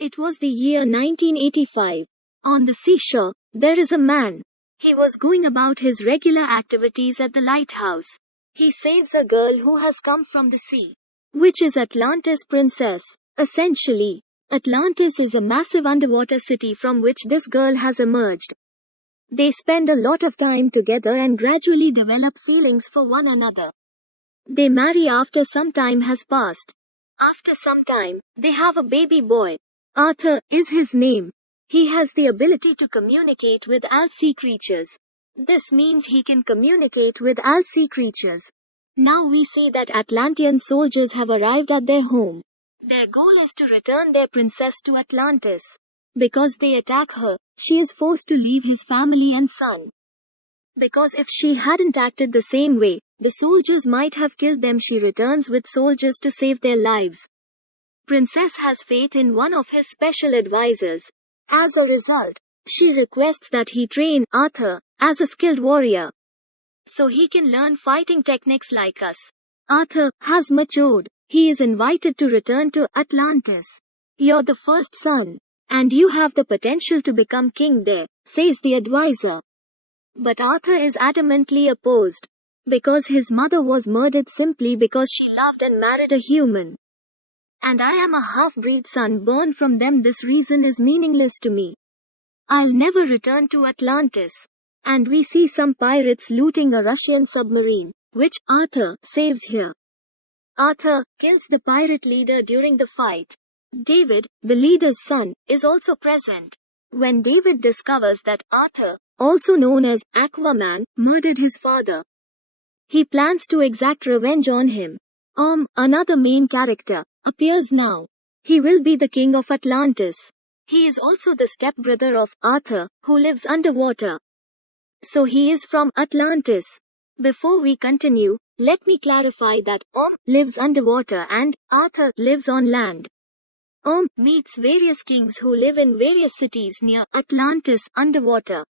It was the year 1985. On the seashore, there is a man. He was going about his regular activities at the lighthouse. He saves a girl who has come from the sea, which is Atlantis princess. Essentially, Atlantis is a massive underwater city from which this girl has emerged. They spend a lot of time together and gradually develop feelings for one another. They marry after some time has passed. After some time, they have a baby boy. Arthur is his name. He has the ability to communicate with all sea creatures. This means he can communicate with all sea creatures. Now we see that Atlantean soldiers have arrived at their home. Their goal is to return their princess to Atlantis. Because they attack her, she is forced to leave his family and son. Because if she hadn't acted the same way, the soldiers might have killed them. She returns with soldiers to save their lives. Princess has faith in one of his special advisors. As a result, she requests that he train Arthur as a skilled warrior, so he can learn fighting techniques like us. Arthur has matured. He is invited to return to Atlantis. You're the first son, and you have the potential to become king there, says the advisor. But Arthur is adamantly opposed, because his mother was murdered simply because she loved and married a human. And I am a half-breed son born from them. This reason is meaningless to me. I'll never return to Atlantis. And we see some pirates looting a Russian submarine, which Arthur saves here. Arthur kills the pirate leader during the fight. David, the leader's son, is also present. When David discovers that Arthur, also known as Aquaman, murdered his father, he plans to exact revenge on him. Another main character appears now. He will be the king of Atlantis. He is also the stepbrother of Arthur, who lives underwater. So he is from Atlantis. Before we continue, let me clarify that lives underwater and Arthur lives on land. Meets various kings who live in various cities near Atlantis underwater.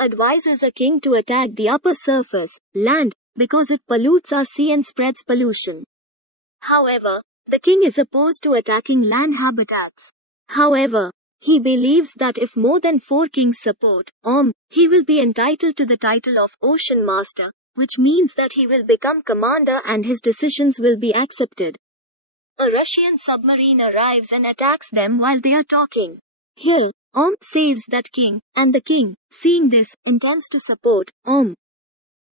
Advises a king to attack the upper surface, land, because it pollutes our sea and spreads pollution. However, the king is opposed to attacking land habitats. However, he believes that if more than 4 kings support he will be entitled to the title of Ocean Master, which means that he will become commander and his decisions will be accepted. A Russian submarine arrives and attacks them while they are talking. Here, saves that king, and the king, seeing this, intends to support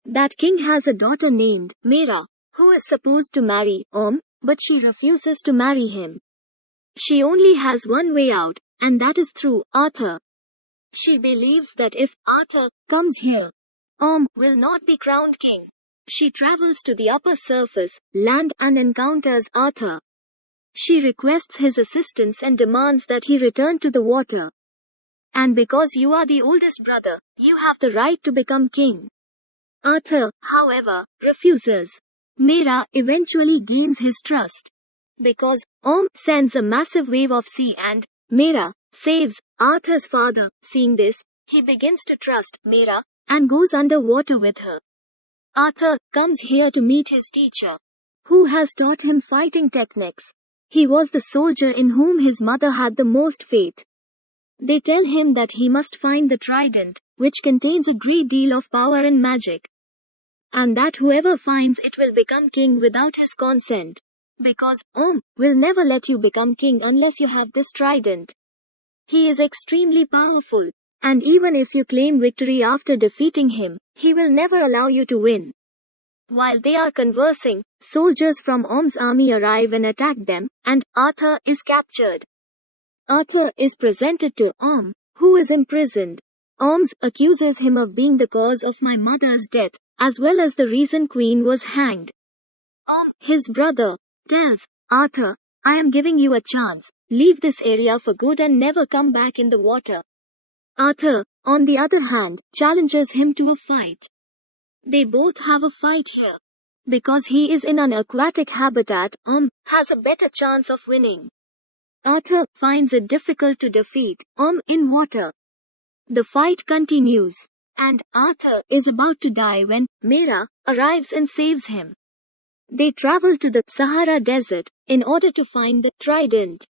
That king has a daughter named Mera, who is supposed to marry but she refuses to marry him. She only has one way out, and that is through Arthur. She believes that if Arthur comes here, will not be crowned king. She travels to the upper surface, land, and encounters Arthur. She requests his assistance and demands that he return to the water. And because you are the oldest brother, you have the right to become king. Arthur, however, refuses. Mera eventually gains his trust. Because sends a massive wave of sea and Mera saves Arthur's father. Seeing this, he begins to trust Mera and goes underwater with her. Arthur comes here to meet his teacher, who has taught him fighting techniques. He was the soldier in whom his mother had the most faith. They tell him that he must find the trident, which contains a great deal of power and magic, and that whoever finds it will become king without his consent. Because will never let you become king unless you have this trident. He is extremely powerful, and even if you claim victory after defeating him, he will never allow you to win. While they are conversing, soldiers from Om's army arrive and attack them, and Arthur is captured. Arthur is presented to who is imprisoned. Accuses him of being the cause of my mother's death, as well as the reason Queen was hanged. His brother tells Arthur, I am giving you a chance. Leave this area for good and never come back in the water. Arthur, on the other hand, challenges him to a fight. They both have a fight here. Because he is in an aquatic habitat, has a better chance of winning. Arthur finds it difficult to defeat in water. The fight continues, and Arthur is about to die when Mera arrives and saves him. They travel to the Sahara Desert in order to find the trident.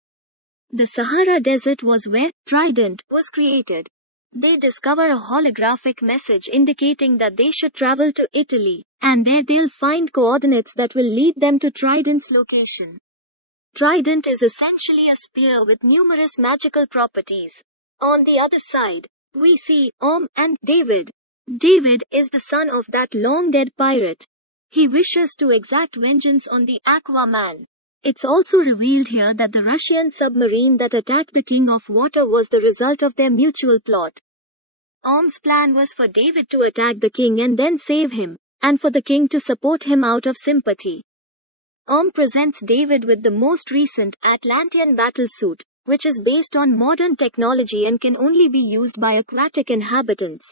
The Sahara Desert was where Trident was created. They discover a holographic message indicating that they should travel to Italy, and there they'll find coordinates that will lead them to Trident's location. Trident is essentially a spear with numerous magical properties. On the other side, we see and David. David is the son of that long-dead pirate. He wishes to exact vengeance on the Aquaman. It's also revealed here that the Russian submarine that attacked the King of Water was the result of their mutual plot. Orm's plan was for David to attack the king and then save him, and for the king to support him out of sympathy. Orm presents David with the most recent Atlantean battlesuit, which is based on modern technology and can only be used by aquatic inhabitants.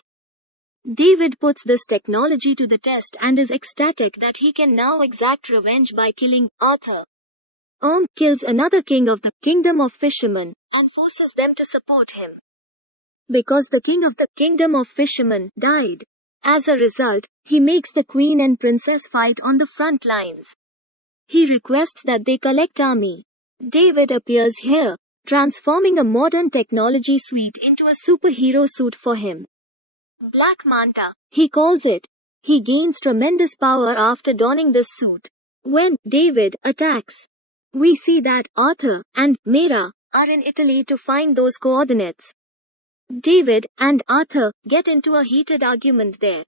David puts this technology to the test and is ecstatic that he can now exact revenge by killing Arthur. Orm kills another king of the Kingdom of Fishermen and forces them to support him, because the king of the Kingdom of Fishermen died. As a result, he makes the queen and princess fight on the front lines. He requests that they collect army. David appears here, transforming a modern technology suite into a superhero suit for him. Black Manta, he calls it. He gains tremendous power after donning this suit. When David attacks, we see that Arthur and Mera are in Italy to find those coordinates. David and Arthur get into a heated argument there.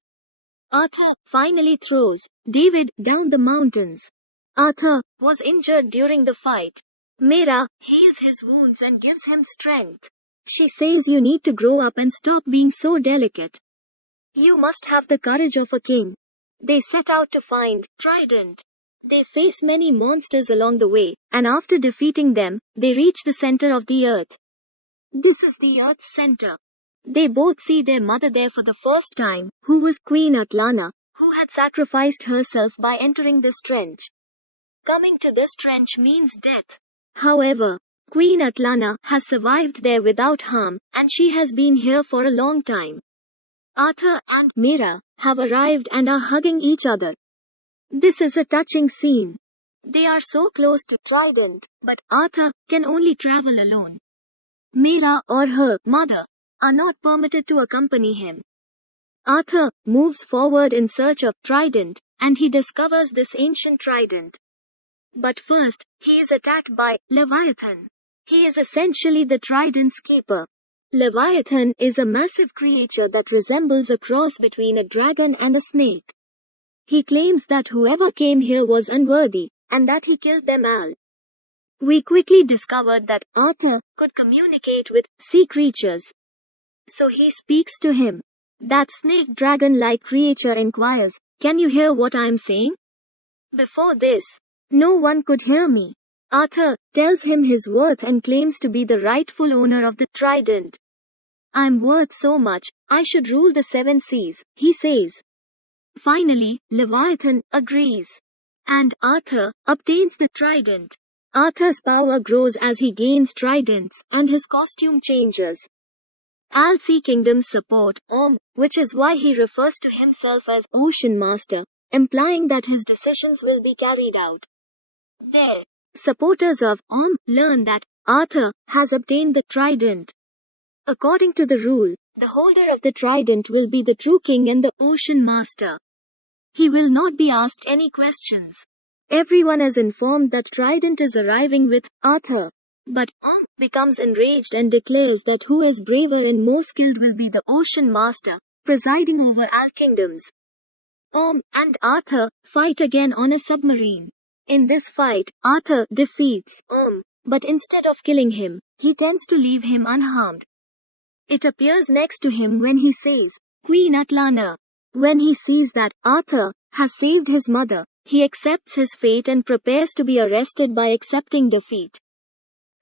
Arthur finally throws David down the mountains. Arthur was injured during the fight. Mera heals his wounds and gives him strength. She says you need to grow up and stop being so delicate. You must have the courage of a king. They set out to find Trident. They face many monsters along the way, and after defeating them, they reach the center of the earth. This is the Earth's center. They both see their mother there for the first time, who was Queen Atlana, who had sacrificed herself by entering this trench. Coming to this trench means death. However, Queen Atlana has survived there without harm, and she has been here for a long time. Arthur and Mera have arrived and are hugging each other. This is a touching scene. They are so close to Trident, but Arthur can only travel alone. Mera or her mother are not permitted to accompany him. Arthur moves forward in search of Trident, and he discovers this ancient trident. But first, he is attacked by Leviathan. He is essentially the Trident's keeper. Leviathan is a massive creature that resembles a cross between a dragon and a snake. He claims that whoever came here was unworthy, and that he killed them all. We quickly discovered that Arthur could communicate with sea creatures. So he speaks to him. That snake dragon-like creature inquires, "Can you hear what I am saying?" Before this, no one could hear me. Arthur tells him his worth and claims to be the rightful owner of the trident. "I'm worth so much, I should rule the 7 seas, he says. Finally, Leviathan agrees. And Arthur obtains the trident. Arthur's power grows as he gains tridents, and his costume changes. All Sea Kingdoms support Orm, which is why he refers to himself as Ocean Master, implying that his decisions will be carried out. There, supporters of Orm learn that Arthur has obtained the trident. According to the rule, the holder of the trident will be the true king and the Ocean Master. He will not be asked any questions. Everyone is informed that Trident is arriving with Arthur. But Orm becomes enraged and declares that who is braver and more skilled will be the Ocean Master, presiding over all kingdoms. Orm and Arthur fight again on a submarine. In this fight, Arthur defeats Orm, but instead of killing him, he tends to leave him unharmed. It appears next to him when he says, "Queen Atlana." When he sees that Arthur has saved his mother, he accepts his fate and prepares to be arrested by accepting defeat.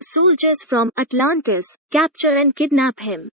Soldiers from Atlantis capture and kidnap him.